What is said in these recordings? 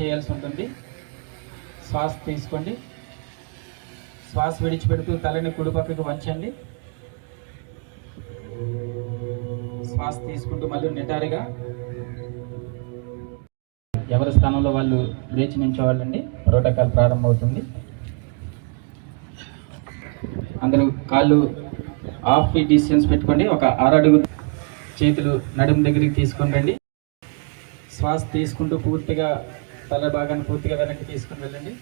చేయాల్సి ఉంటుంది. శ్వాస తీసుకోండి. శ్వాస విడిచిపెడుతూ తలని కుడిపక్కకు వంచండి. శ్వాస తీసుకుంటూ మళ్ళీ నిటారుగా ఎవరి స్థానంలో వాళ్ళు లేచి నించోవాలండి. ప్రోటోకాల్ ప్రారంభమవుతుంది. అందరూ కాళ్ళు హాఫ్ ఫీట్ డిస్టెన్స్ పెట్టుకోండి. ఒక అరడుగు చేతులు నడుము దగ్గరికి తీసుకుని రండి. శ్వాస తీసుకుంటూ పూర్తిగా తల భాగాన్ని పూర్తిగా వెనక్కి తీసుకుని వెళ్ళండి.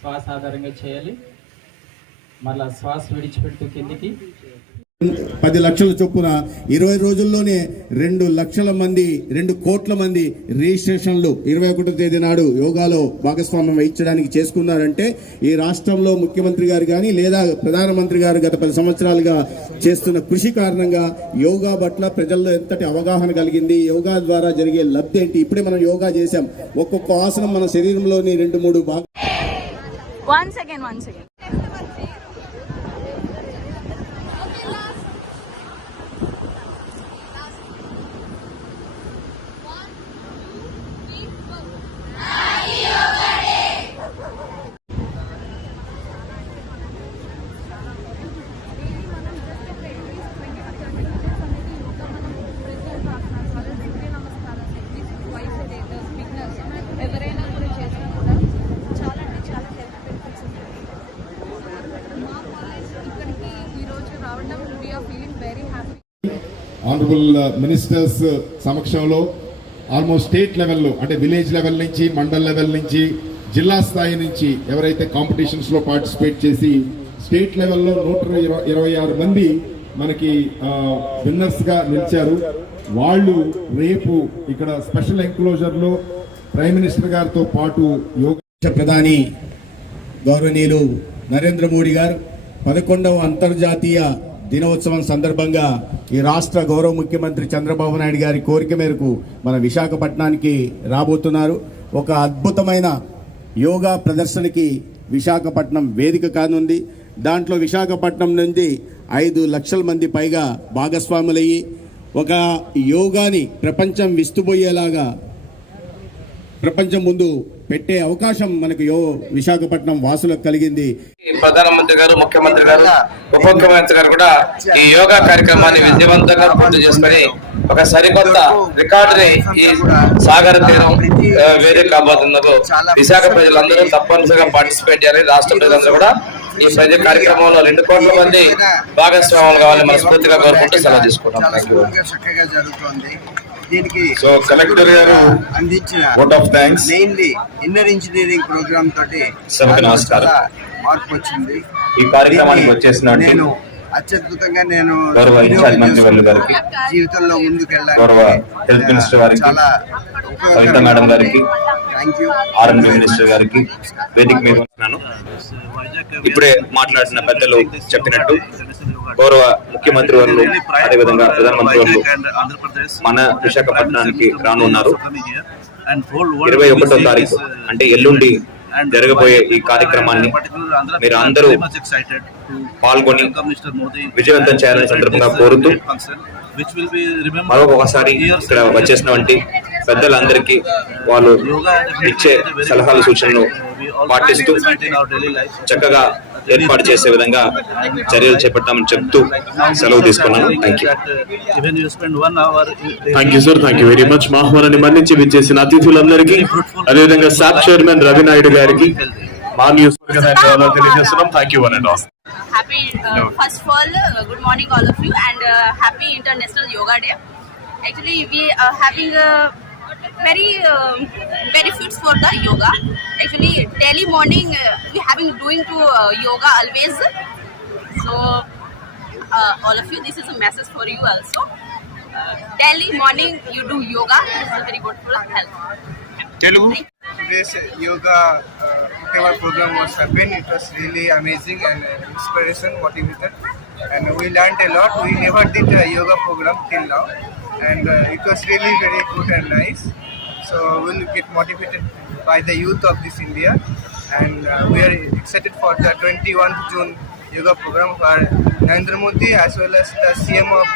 శ్వాస ఆధారంగా చేయాలి. మళ్ళీ శ్వాస విడిచిపెడుతూ కిందికి. పది లక్షల చొప్పున ఇరవై రోజుల్లోనే రెండు లక్షల మంది రెండు కోట్ల మంది రిజిస్ట్రేషన్లు ఇరవై ఒకటో తేదీ నాడు యోగాలో భాగస్వామ్యం వహించడానికి చేసుకున్నారంటే ఈ రాష్ట్రంలో ముఖ్యమంత్రి గారు కానీ లేదా ప్రధానమంత్రి గారు గత పది సంవత్సరాలుగా చేస్తున్న కృషి కారణంగా యోగా పట్ల ప్రజల్లో ఎంతటి అవగాహన కలిగింది యోగా ద్వారా జరిగే లబ్ధి ఏంటి? ఇప్పుడే మనం యోగా చేశాం. ఒక్కొక్క ఆసనం మన శరీరంలోని రెండు మూడు భాగం love honourable ministers uh, uh, సమక్షంలో ఆల్మోస్ట్ స్టేట్ లెవెల్లో అంటే విలేజ్ లెవెల్ నుంచి మండల్ లెవెల్ నుంచి జిల్లా స్థాయి నుంచి ఎవరైతే కాంపిటీషన్స్లో పార్టిసిపేట్ చేసి స్టేట్ లెవెల్లో నూట ఇరవై ఇరవై ఆరు మంది మనకి విన్నర్స్గా నిలిచారు. వాళ్ళు రేపు ఇక్కడ స్పెషల్ ఎంక్లోజర్లో ప్రైమ్ మినిస్టర్ గారితో పాటు యోగా ప్రధాని గౌరవనీయులు నరేంద్ర మోడీ గారు పదకొండవ అంతర్జాతీయ దినోత్సవం సందర్భంగా ఈ రాష్ట్ర గౌరవ ముఖ్యమంత్రి చంద్రబాబు నాయుడు గారి కోరిక మేరకు మన విశాఖపట్నానికి రాబోతున్నారు. ఒక అద్భుతమైన యోగా ప్రదర్శనకి విశాఖపట్నం వేదిక కానుంది. దాంట్లో విశాఖపట్నం నుండి ఐదు లక్షల మంది పైగా భాగస్వాములయ్యి ఒక యోగాని ప్రపంచం విస్తుపోయేలాగా ప్రపంచం ముందు పెట్టే అవకాశం మనకు యో విశాఖపట్నం వాసులకు కలిగింది. ప్రధానమంత్రి గారు ముఖ్యమంత్రి గారు ఉప ముఖ్యమంత్రి గారు కూడా ఈ యోగా కార్యక్రమాన్ని విజయవంతంగా పూర్తి చేసుకొని ఒక సరికొత్త రికార్డుని ఈ సాగర తీరం ఆ, వేదిక కాబోతున్నారు విశాఖ ప్రజలందరూ తప్పనిసరిగా పార్టిసిపేట్ చేయాలి రాష్ట్ర ప్రజలందరూ కూడా ఈ ప్రజ కార్యక్రమంలో రెండు కోట్ల మంది భాగస్వాములు కావాలని మనస్ఫూర్తిగా కోరుకుంటూ సెలవు తీసుకుంటాం దీనికి సో కలెక్టర్ గారు అందించిన of thanks. Mainly inner engineering programme తోటి నమస్కారం. చాలా మార్పు వచ్చింది ఈ కార్యక్రమానికి వచ్చేసినటువంటి నేను అత్యద్భుతంగా నేను జీవితంలో ముందుకు గౌరవ హెల్త్ మినిస్టర్ గారికి, చాలా కవిత మేడం గారికి, మినిస్టర్ గారికి వేదిక మీద ఉన్నాను ఇప్పుడే మాట్లాడిన పెద్దలు చెప్పినట్టు గౌరవ ముఖ్యమంత్రి వారు అదేవిధంగా ప్రధానమంత్రి వారు మన విశాఖపట్నానికి రానున్నారు. ఇరవై ఒకటో తారీఖు అంటే ఎల్లుండి జరగబోయే ఈ కార్యక్రమాన్ని మీరు అందరూ పాల్గొని విజయవంతం చేయాలని సందర్భంగా కోరుతూ మరొకసారి ఇక్కడ వచ్చేసినటువంటి పెద్దలందరికీ వాళ్ళు ఇచ్చే సలహాలు సూచనలు పాటిస్తూ చక్కగా ఏర్పాటు చేసే విధంగా చర్యలు చేపట్టామని చెప్తూ సెలవు తీసుకున్నాను. Thank you thank you sir thank you very much మా ఆహ్వానాన్ని మన్నించి విచ్చేసిన అతిథులందరికీ అదేవిధంగా సాప్ చైర్మన్ రవి నాయుడు గారికి మా న్యూస్ తెలియజేస్తున్నాం thank you one and all Happy, uh, first of all, uh, good morning all of you and uh, happy International Yoga Day. Actually, we are having uh, very uh, benefits for the yoga. Actually, daily morning uh, we having doing to uh, yoga always. So, uh, all of you, this is a message for you also. Uh, daily morning you do yoga. This is very good for health. Today's yoga uh, program was happened, it was really amazing and uh, inspiration, motivated, and we learned a lot. We never did a yoga program till now, and uh, it was really very good and nice. So we'll get motivated by the youth of this India, and uh, we are excited for the 21st June yoga program where Narendra Modi as well as the CM of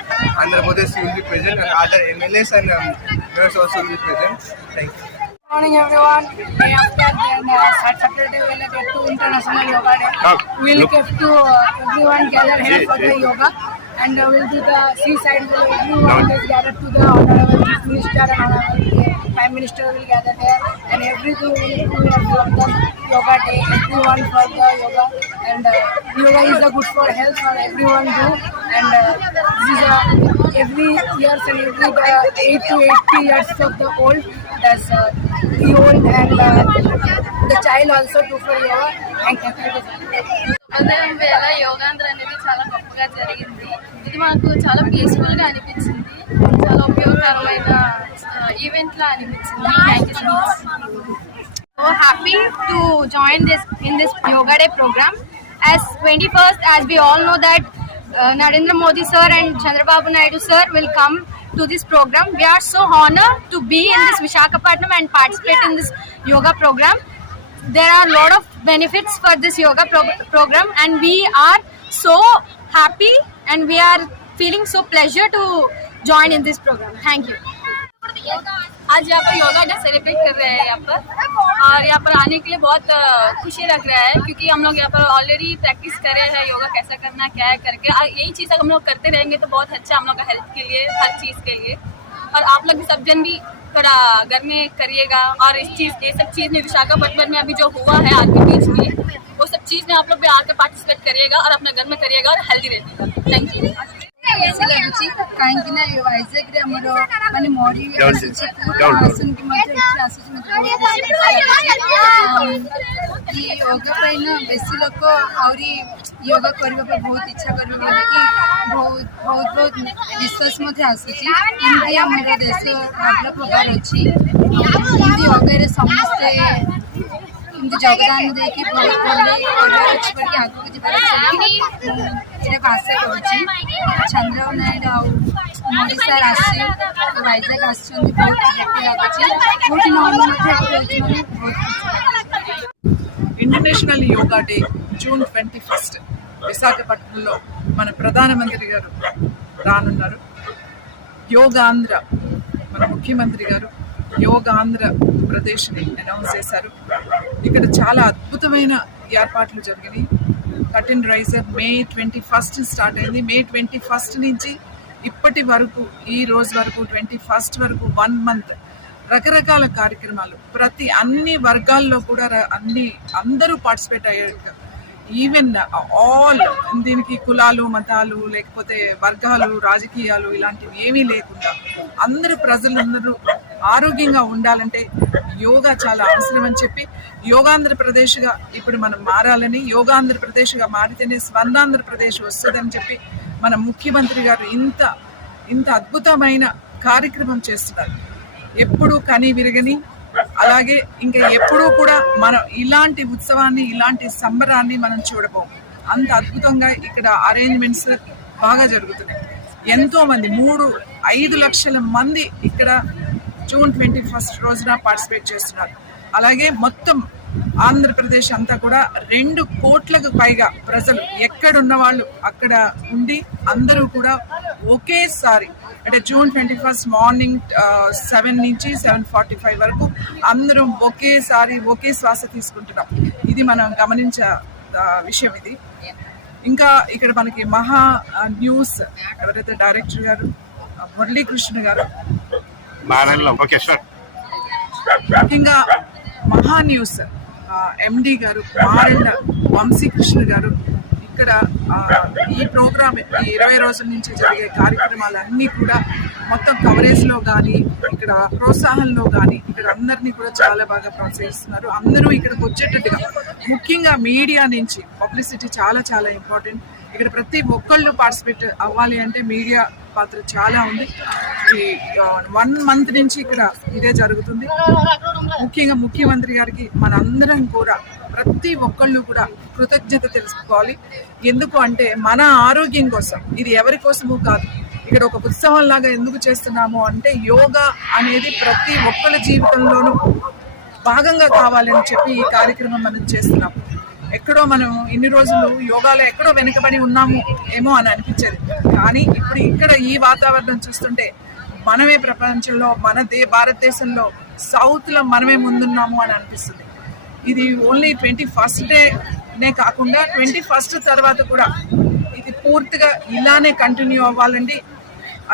Andhra Pradesh will be present, and other MLAs and um, also will be present. Thank you. Morning everyone. Day after then uh, Saturday we'll get to International Yoga Day. We'll get to uh, everyone gather here for the yoga and uh, we'll do the seaside. We'll everyone is gathered to the honorable chief minister and honorable prime minister will gather there and everything will do here the yoga day. Everyone for the yoga and uh, yoga is a good for health for everyone do and uh, this is a every years and every uh, 8 to 80 years of the old good as uh, the old and uh, the child also do for you. Thank you. ఉదయం వేళ యోగాంధ్ర అనేది చాలా గొప్పగా జరిగింది ఇది మాకు చాలా పీస్ఫుల్గా అనిపించింది చాలా ఉపయోగకరమైన uh, ఈవెంట్లా అనిపించింది thank you so much so happy to join this in this Yoga Day programme as twenty first as we all know that Narendra Modi sir and Chandrababu Naidu sir will come to this program. We are so honored to be in this vishakhapatnam and participate in this yoga program. There are a lot of benefits for this yoga pro- program and we are so happy and we are feeling so pleasure to join in this program. Thank you आज यहाँ पर yoga day celebrate कर रहे हैं यहाँ पर। और यहाँ पर आने के लिए बहुत खुशी लग रहा है क्योंकि हम लोग यहाँ पर ऑलरेडी प्रैक्टिस कर रहे हैं योगा कैसा करना, क्या है करके। और यही चीज़ अगर हम लोग करते रहेंगे तो बहुत अच्छा हम लोग का हेल्थ के लिए, हर चीज़ के लिए। और आप लोग भी सब जन भी थोड़ा घर में करिएगा। और इस चीज़ ये सब चीज़ में विशाखापट्टनम में अभी जो हुआ है आपके बीच में, वो सब चीज़ में आप लोग भी आकर पार्टिसिपेट करिएगा और अपने घर में करिएगा और हेल्दी रहिएगा। थैंक यू ଲାଗୁଛି କାହିଁକି ନା ଆମର ମାନେ ମରି ଆସୁଛି ଆସୁନି ମଧ୍ୟ ଏଠି ଆସୁଛି ମୋତେ ବେଶୀ ଲୋକ ଆହୁରି ୟୋଗା କରିବା ବହୁତ ଇଚ୍ଛା କରିବେ ବୋଲିକି ବହୁତ ବହୁତ ବହୁତ ବିଶ୍ୱାସ ମଧ୍ୟ ଆସୁଛି ଏମିତି ଆମର ଦେଶ ଡେଭଲପ୍ ହେବାର ଅଛି ଏମିତି ୟୋଗାରେ ସମସ୍ତେ ଏମିତି ଯୋଗଦାନ ଦେଇକି ଭଲ ଭଲ ଅଛି ବୋଲି ଆଗକୁ వచ్చి International Yoga Day June twenty first విశాఖపట్నంలో మన ప్రధానమంత్రి గారు రానున్నారు. యోగాంధ్ర మన ముఖ్యమంత్రి గారు యోగాంధ్ర ప్రదేశ్ని అనౌన్స్ చేశారు. ఇక్కడ చాలా అద్భుతమైన ఏర్పాట్లు జరిగినాయి. Curtain raiser May twenty first start అయింది. మే ట్వంటీ ఫస్ట్ నుంచి ఇప్పటి వరకు ఈ రోజు వరకు ట్వంటీ ఫస్ట్ వరకు వన్ మంత్ రకరకాల కార్యక్రమాలు. ప్రతి అన్ని వర్గాల్లో కూడా అన్ని అందరూ పార్టిసిపేట్ అయ్యారు. ఈవెన్ ఆల్ దీనికి కులాలు మతాలు లేకపోతే వర్గాలు రాజకీయాలు ఇలాంటివి ఏమీ లేకుండా అందరు ప్రజలందరూ ఆరోగ్యంగా ఉండాలంటే యోగా చాలా అవసరం అని చెప్పి యోగాంధ్రప్రదేశ్గా ఇప్పుడు మనం మారాలని యోగాంధ్రప్రదేశ్గా మారితేనే స్వందాంధ్రప్రదేశ్ వస్తుందని చెప్పి మన ముఖ్యమంత్రి గారు ఇంత ఇంత అద్భుతమైన కార్యక్రమం చేస్తున్నారు. ఎప్పుడూ కని విరగని అలాగే ఇంకా ఎప్పుడూ కూడా మనం ఇలాంటి ఉత్సవాన్ని ఇలాంటి సంబరాన్ని మనం చూడబోం. అంత అద్భుతంగా ఇక్కడ అరేంజ్మెంట్స్ బాగా జరుగుతున్నాయి. ఎంతో మంది మూడు ఐదు లక్షల మంది ఇక్కడ జూన్ ట్వంటీ ఫస్ట్ రోజున పార్టిసిపేట్ చేస్తున్నారు. అలాగే మొత్తం ఆంధ్రప్రదేశ్ అంతా కూడా రెండు కోట్లకు పైగా ప్రజలు ఎక్కడున్న వాళ్ళు అక్కడ ఉండి అందరూ కూడా ఒకేసారి అంటే June twenty first morning seven నుంచి సెవెన్ ఫార్టీ ఫైవ్ వరకు అందరూ ఒకేసారి ఒకే శ్వాస తీసుకుంటున్నాం. ఇది మనం గమనించే విషయం ఇది. ఇంకా ఇక్కడ మనకి మహా న్యూస్ ఎవరైతే డైరెక్టర్ గారు మురళీకృష్ణ గారు ముఖ్యంగా మహా న్యూస్ ఎండి గారు మారెండ వంశీకృష్ణ గారు ఇక్కడ ఈ ప్రోగ్రామ్ ఈ ఇరవై రోజుల నుంచి జరిగే కార్యక్రమాలన్నీ కూడా మొత్తం కవరేజ్లో కానీ ఇక్కడ ప్రోత్సాహంలో కానీ ఇక్కడ అందరినీ కూడా చాలా బాగా ప్రోత్సహిస్తున్నారు. అందరూ ఇక్కడికి వచ్చేటట్టుగా ముఖ్యంగా మీడియా నుంచి పబ్లిసిటీ చాలా చాలా ఇంపార్టెంట్ ఇక్కడ ప్రతి ఒక్కళ్ళు పార్టిసిపేట్ అవ్వాలి అంటే మీడియా పాత్ర చాలా ఉంది. ఈ వన్ మంత్ నుంచి ఇక్కడ ఇదే జరుగుతుంది. ముఖ్యంగా ముఖ్యమంత్రి గారికి మనందరం కూడా ప్రతి ఒక్కళ్ళు కూడా కృతజ్ఞత తెలుసుకోవాలి. ఎందుకు అంటే మన ఆరోగ్యం కోసం ఇది ఎవరి కోసము కాదు. ఇక్కడ ఒక ఉత్సవం లాగా ఎందుకు చేస్తున్నాము అంటే యోగా అనేది ప్రతి ఒక్కళ్ళ జీవితంలోనూ భాగంగా కావాలని చెప్పి ఈ కార్యక్రమం మనం చేస్తున్నాము. ఎక్కడో మనం ఇన్ని రోజులు యోగాలో ఎక్కడో వెనుకబడి ఉన్నాము ఏమో అని అనిపించేది. కానీ ఇప్పుడు ఇక్కడ ఈ వాతావరణం చూస్తుంటే మనమే ప్రపంచంలో మన దే భారతదేశంలో సౌత్లో మనమే ముందున్నాము అని అనిపిస్తుంది. ఇది ఓన్లీ ట్వంటీ ఫస్ట్ డేనే కాకుండా ట్వంటీ ఫస్ట్ తర్వాత కూడా ఇది పూర్తిగా ఇలానే కంటిన్యూ అవ్వాలండి.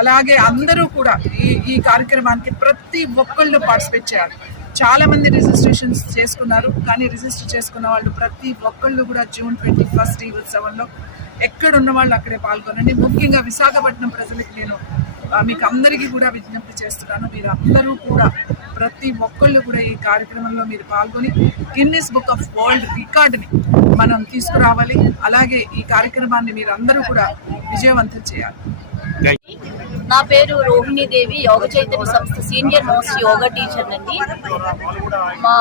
అలాగే అందరూ కూడా ఈ ఈ కార్యక్రమానికి ప్రతి ఒక్కళ్ళు పార్టిసిపేట్ చేయాలి. చాలా మంది రిజిస్ట్రేషన్స్ చేసుకున్నారు. కానీ రిజిస్టర్ చేసుకున్న వాళ్ళు ప్రతి ఒక్కళ్ళు కూడా జూన్ ట్వంటీ ఫస్ట్ ఈ ఉత్సవంలో ఎక్కడ ఉన్న వాళ్ళు అక్కడే పాల్గొనండి. ముఖ్యంగా విశాఖపట్నం ప్రజలకు నేను మీకు అందరికీ కూడా విజ్ఞప్తి చేస్తున్నాను. మీరు అందరూ కూడా ప్రతి ఒక్కళ్ళు కూడా ఈ కార్యక్రమంలో మీరు పాల్గొని గిన్నెస్ బుక్ ఆఫ్ వరల్డ్ రికార్డుని మనం తీసుకురావాలి. అలాగే ఈ కార్యక్రమాన్ని మీరు అందరూ కూడా విజయవంతం చేయాలి. నా పేరు రోహిణి దేవి యోగ చైతన్య సంస్థ సీనియర్ మోస్ట్ యోగా టీచర్ అండి. మా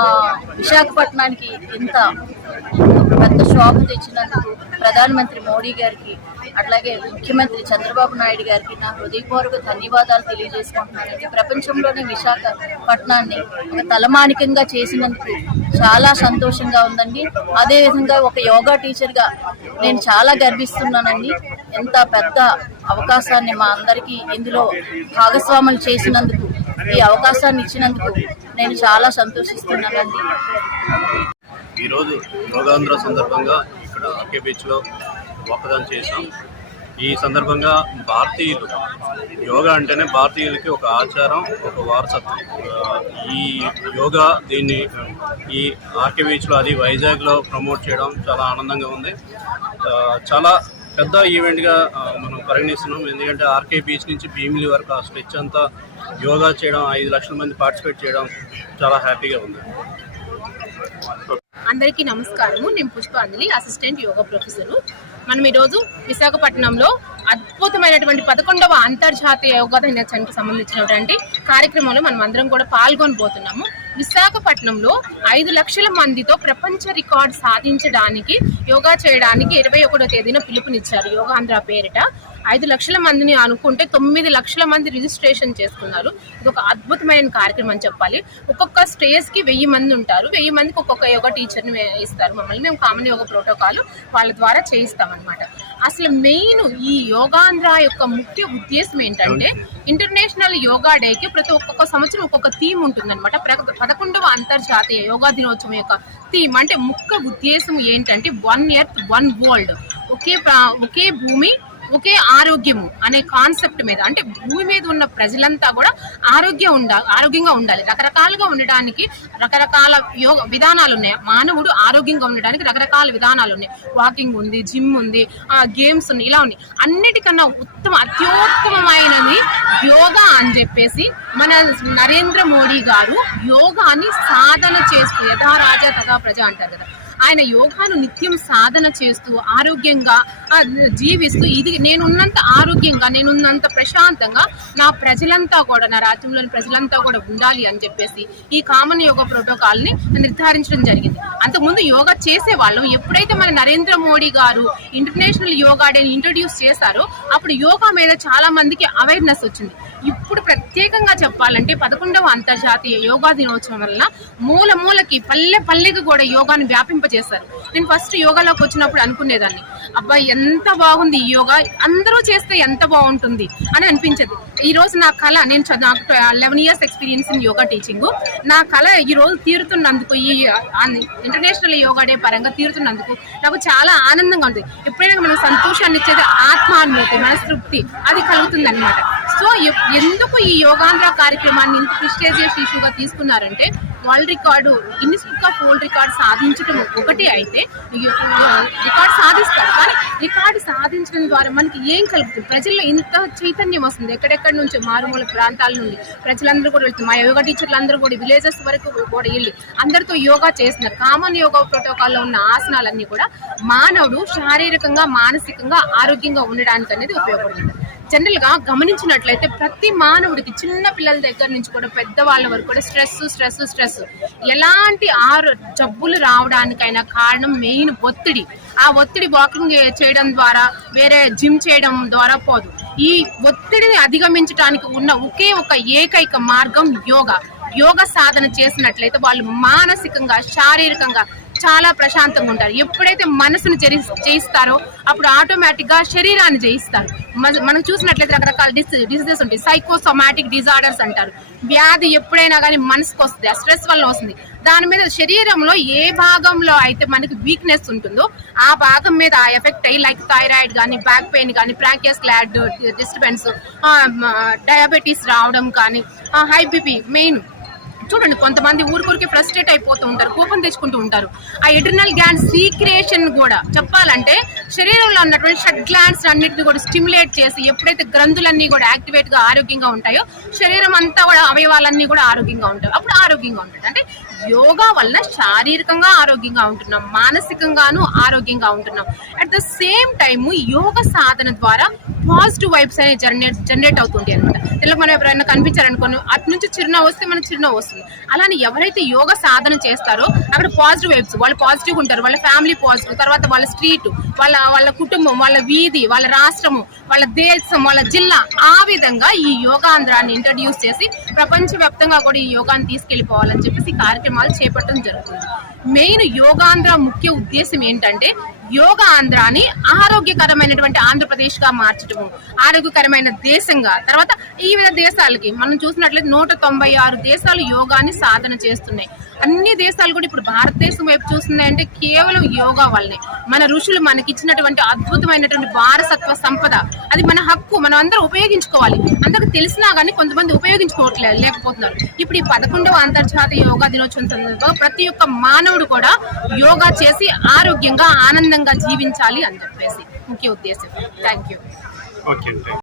విశాఖపట్నానికి ఇంత పెద్ద శోభ తెచ్చినందుకు ప్రధానమంత్రి మోడీ గారికి అట్లాగే ముఖ్యమంత్రి చంద్రబాబు నాయుడు గారికి నా హృదయపూర్వక ధన్యవాదాలు తెలియజేసుకుంటున్నానండి. ప్రపంచంలోనే విశాఖపట్నాన్ని ఒక తలమానికంగా చేసినందుకు చాలా సంతోషంగా ఉందండి. అదేవిధంగా ఒక యోగా టీచర్గా నేను చాలా గర్విస్తున్నానండి. ఎంత పెద్ద అవకాశాన్ని మా అందరికీ ఇందులో భాగస్వాములు చేసినందుకు ఈ అవకాశాన్ని ఇచ్చినందుకు నేను చాలా సంతోషిస్తున్నానండి. ఈరోజు యోగాంధ్ర సందర్భంగా ఇక్కడ ఆర్కే బీచ్లో వాకదాన్ చేశాం. ఈ సందర్భంగా భారతీయులు యోగా అంటేనే భారతీయులకి ఒక ఆచారం ఒక వారసత్వం. ఈ యోగా దీన్ని ఈ ఆర్కే బీచ్లో అది వైజాగ్లో ప్రమోట్ చేయడం చాలా ఆనందంగా ఉంది. చాలా పెద్ద ఈవెంట్గా మనం పరిగణిస్తున్నాం. ఎందుకంటే ఆర్కే బీచ్ నుంచి భీమిలి వరకు ఆ స్ట్రెచ్ అంతా యోగా చేయడం ఐదు లక్షల మంది పార్టిసిపేట్ చేయడం చాలా హ్యాపీగా ఉంది. అందరికీ నమస్కారము. నేను పుష్పాంజలి అసిస్టెంట్ యోగా ప్రొఫెసర్. మనం ఈరోజు విశాఖపట్నంలో అద్భుతమైనటువంటి పదకొండవ అంతర్జాతీయ యోగా దినోత్సవానికి సంబంధించినటువంటి కార్యక్రమంలో మనం అందరం కూడా పాల్గొనబోతున్నాము. విశాఖపట్నంలో ఐదు లక్షల మందితో ప్రపంచ రికార్డ్ సాధించడానికి యోగా చేయడానికి ఇరవై ఒకటో తేదీన పిలుపునిచ్చారు. యోగాంధ్ర పేరిట ఐదు లక్షల మందిని అనుకుంటే తొమ్మిది లక్షల మంది రిజిస్ట్రేషన్ చేసుకున్నారు. ఇది ఒక అద్భుతమైన కార్యక్రమం అని చెప్పాలి. ఒక్కొక్క స్టేజ్కి వెయ్యి మంది ఉంటారు. వెయ్యి మందికి ఒక్కొక్క యోగా టీచర్ని ఇస్తారు. మమ్మల్ని మేము కామన్ యోగా ప్రోటోకాల్ వాళ్ళ ద్వారా చేయిస్తాం అనమాట అసలు మెయిన్ ఈ యోగాంధ్ర యొక్క ముఖ్య ఉద్దేశం ఏంటంటే ఇంటర్నేషనల్ యోగా డేకి ప్రతి ఒక్కొక్క సంవత్సరం ఒక్కొక్క థీమ్ ఉంటుందన్నమాట. పదకొండవ అంతర్జాతీయ యోగా దినోత్సవం యొక్క థీమ్ అంటే ముఖ్య ఉద్దేశం ఏంటంటే వన్ ఎర్త్ వన్ వరల్డ్. ఒకే ఒకే భూమి ఒకే ఆరోగ్యము అనే కాన్సెప్ట్ మీద అంటే భూమి మీద ఉన్న ప్రజలంతా కూడా ఆరోగ్యం ఉండా ఆరోగ్యంగా ఉండాలి. రకరకాలుగా ఉండడానికి రకరకాల యోగ విధానాలు ఉన్నాయి మానవుడు ఆరోగ్యంగా ఉండడానికి రకరకాల విధానాలు ఉన్నాయి వాకింగ్ ఉంది జిమ్ ఉంది ఆ గేమ్స్ ఉన్నాయి ఇలా ఉన్నాయి. అన్నిటికన్నా ఉత్తమ అత్యుత్తమమైనది యోగా అని చెప్పేసి మన నరేంద్ర మోడీ గారు యోగాని సాధన చేస్తూ యథా రాజా తథా ప్రజ అంటారు కదా. ఆయన యోగాను నిత్యం సాధన చేస్తూ ఆరోగ్యంగా జీవిస్తూ ఇది నేనున్నంత ఆరోగ్యంగా నేనున్నంత ప్రశాంతంగా నా ప్రజలంతా కూడా నా రాజ్యంలోని ప్రజలంతా కూడా ఉండాలి అని చెప్పేసి ఈ కామన్ యోగా ప్రోటోకాల్ని నిర్ధారించడం జరిగింది. అంతకుముందు యోగా చేసేవాళ్ళం. ఎప్పుడైతే మన నరేంద్ర మోడీ గారు ఇంటర్నేషనల్ యోగా డేని ఇంట్రడ్యూస్ చేశారో అప్పుడు యోగా మీద చాలా మందికి అవేర్నెస్ వచ్చింది. ఇప్పుడు ప్రత్యేకంగా చెప్పాలంటే పదకొండవ అంతర్జాతీయ యోగా దినోత్సవం వలన మూల మూలకి పల్లె పల్లెకి కూడా యోగాను వ్యాపింపజేశారు. నేను ఫస్ట్ యోగాలోకి వచ్చినప్పుడు అనుకునేదాన్ని. అబ్బా ఎంత బాగుంది ఈ యోగా. అందరూ చేస్తే ఎంత బాగుంటుంది అని అనిపించదు. ఈ రోజు నా కళ నేను నాకు eleven years experience in yoga teaching నా కళ ఈ రోజు తీరుతున్నందుకు ఈ ఇంటర్నేషనల్ యోగా డే పరంగా తీరుతున్నందుకు నాకు చాలా ఆనందంగా ఉంది ఎప్పుడైనా మనం సంతోషాన్ని ఇచ్చేది ఆత్మానుభూతి మనస్తృప్తి అది కలుగుతుంది అనమాట సో ఎందుకు ఈ యోగాంధ్ర కార్యక్రమాన్ని ఇంత ప్రిస్టేజియస్ ఇష్యూగా తీసుకున్నారంటే world record Guinness book of world record సాధించడం ఒకటి అయితే రికార్డ్ సాధిస్తారు. కానీ రికార్డు సాధించడం ద్వారా మనకి ఏం కలుగుతుంది? ప్రజల్లో ఇంత చైతన్యం వస్తుంది. ఎక్కడెక్కడి నుంచి? మారుమూల ప్రాంతాల నుండి. ప్రజలందరూ కూడా వెళ్తున్నారు మా యోగా టీచర్లు అందరూ కూడా విలేజెస్ వరకు కూడా వెళ్ళి అందరితో యోగా చేస్తున్నారు కామన్ యోగా ప్రోటోకాల్లో ఉన్న ఆసనాలన్నీ కూడా మానవుడు శారీరకంగా మానసికంగా ఆరోగ్యంగా ఉండడానికి అనేది ఉపయోగపడుతుంది. జనరల్గా గమనించినట్లయితే ప్రతి మానవుడికి చిన్న పిల్లల దగ్గర నుంచి కూడా పెద్దవాళ్ళ వరకు కూడా స్ట్రెస్ స్ట్రెస్ స్ట్రెస్. ఎలాంటి ఆరు జబ్బులు రావడానికైనా కారణం మెయిన్ ఒత్తిడి. ఆ ఒత్తిడి వాకింగ్ చేయడం ద్వారా వేరే జిమ్ చేయడం ద్వారా పోదు. ఈ ఒత్తిడిని అధిగమించడానికి ఉన్న ఒకే ఒక ఏకైక మార్గం యోగా. యోగ సాధన చేసినట్లయితే వాళ్ళు మానసికంగా శారీరకంగా చాలా ప్రశాంతంగా ఉంటారు. ఎప్పుడైతే మనసును జరి జయిస్తారో అప్పుడు ఆటోమేటిక్గా శరీరాన్ని జయిస్తారు. మనం చూసినట్లయితే రకరకాల డిసీజెస్ ఉంటాయి. సైకోసోమాటిక్ డిజార్డర్స్ అంటారు. వ్యాధి ఎప్పుడైనా కానీ మనసుకు వస్తుంది. ఆ స్ట్రెస్ వల్ల వస్తుంది. దాని మీద శరీరంలో ఏ భాగంలో అయితే మనకి వీక్నెస్ ఉంటుందో ఆ భాగం మీద ఆ ఎఫెక్ట్ అయ్యి లైక్ థైరాయిడ్ కానీ బ్యాక్ పెయిన్ కానీ ప్రాంకియస్ క్లాడ్ డిస్టర్బెన్స్ డయాబెటీస్ రావడం కానీ హై బీపీ మెయిన్ చూడండి కొంతమంది ఊరికూరికి ఫ్రస్ట్రేట్ అయిపోతూ ఉంటారు కోపం తెచ్చుకుంటూ ఉంటారు. ఆ ఎడ్రినల్ గ్లాండ్ సీక్రియేషన్ కూడా చెప్పాలంటే శరీరంలో ఉన్నటువంటి షడ్ గ్లాండ్స్ అన్నిటిని కూడా స్టిమ్యులేట్ చేసి ఎప్పుడైతే గ్రంథులన్నీ కూడా యాక్టివేట్గా ఆరోగ్యంగా ఉంటాయో శరీరం అంతా కూడా అవయవాలన్నీ కూడా ఆరోగ్యంగా ఉంటాయి. అప్పుడు ఆరోగ్యంగా ఉంటుంది. అంటే యోగా వల్ల శారీరకంగా ఆరోగ్యంగా ఉంటున్నాం మానసికంగాను ఆరోగ్యంగా ఉంటున్నాం. అట్ ద సేమ్ టైము యోగ సాధన ద్వారా పాజిటివ్ వైబ్స్ అనేవి జనరేట్ జనరేట్ అవుతుంది అనమాట ఇలా మనం ఎవరైనా కనిపించారనుకోండి అటు నుంచి చిరునవ్వు వస్తే మనకు చిరునవ్వు వస్తుంది. అలానే ఎవరైతే యోగ సాధన చేస్తారో అక్కడ పాజిటివ్ వైబ్స్ వాళ్ళు పాజిటివ్ ఉంటారు. వాళ్ళ ఫ్యామిలీ పాజిటివ్ తర్వాత వాళ్ళ స్ట్రీట్ వాళ్ళ వాళ్ళ కుటుంబం వాళ్ళ వీధి వాళ్ళ రాష్ట్రము వాళ్ళ దేశం వాళ్ళ జిల్లా ఆ విధంగా ఈ యోగాంధ్రాన్ని ఇంట్రడ్యూస్ చేసి ప్రపంచవ్యాప్తంగా కూడా ఈ యోగాన్ని తీసుకెళ్ళిపోవాలని చెప్పేసి కార్యక్రమాలు చేపట్టడం జరుగుతుంది. మెయిన్ యోగాంధ్ర ముఖ్య ఉద్దేశం ఏంటంటే యోగా ఆంధ్రాని ఆరోగ్యకరమైనటువంటి ఆంధ్రప్రదేశ్గా మార్చడము ఆరోగ్యకరమైన దేశంగా. తర్వాత ఈ విధ దేశాలకి మనం చూసినట్లయితే నూట తొంభై ఆరు దేశాలు యోగాని సాధన చేస్తున్నాయి. అన్ని దేశాలు కూడా ఇప్పుడు భారతదేశం వైపు చూస్తున్నాయంటే కేవలం యోగా వల్లనే. మన ఋషులు మనకి ఇచ్చినటువంటి అద్భుతమైనటువంటి వారసత్వ సంపద అది మన హక్కు మనం అందరం ఉపయోగించుకోవాలి. అందరికి తెలిసినా కానీ కొంతమంది ఉపయోగించుకోవట్లేదు లేకపోతున్నారు. ఇప్పుడు ఈ పదకొండవ అంతర్జాతీయ యోగా దినోత్సవం సందర్భంగా ప్రతి ఒక్క మానవుడు కూడా యోగా చేసి ఆరోగ్యంగా ఆనందంగా ఆనందంగా జీవించాలి అని చెప్పేసి ముఖ్య ఉద్దేశం. Thank you